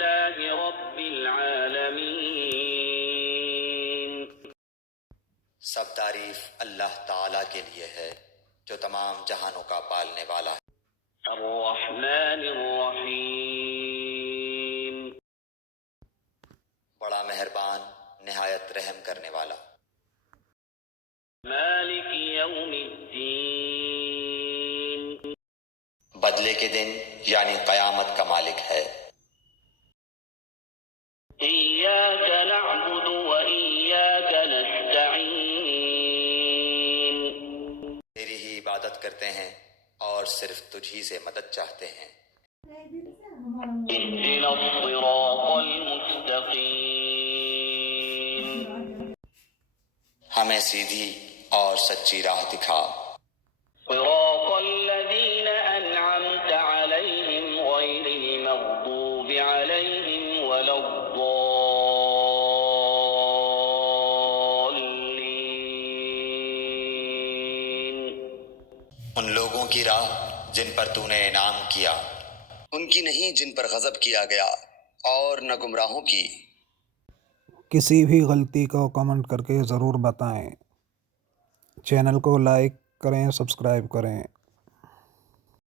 لله رب العالمين. سب تعریف اللہ تعالیٰ کے لیے ہے جو تمام جہانوں کا پالنے والا ہے۔ الرحمن الرحیم. بڑا مہربان نہایت رحم کرنے والا۔ مالک یوم الدین. بدلے کے دن یعنی قیامت کا مالک ہے۔ ایاک نعبد و ایاک نستعین. تیری ہی عبادت کرتے ہیں اور صرف تجھ ہی سے مدد چاہتے ہیں۔ اهدنا الصراط المستقیم. ہمیں سیدھی اور سچی راہ دکھا۔ صراط الذین انعمت علیہم غیر المغضوب علیہم ولا الضالین. ان لوگوں کی راہ جن پر تو نے انعام کیا، ان کی نہیں جن پر غضب کیا گیا، اور نہ گمراہوں کی۔ کسی بھی غلطی کو کمنٹ کر کے ضرور بتائیں۔ چینل کو لائک کریں، سبسکرائب کریں۔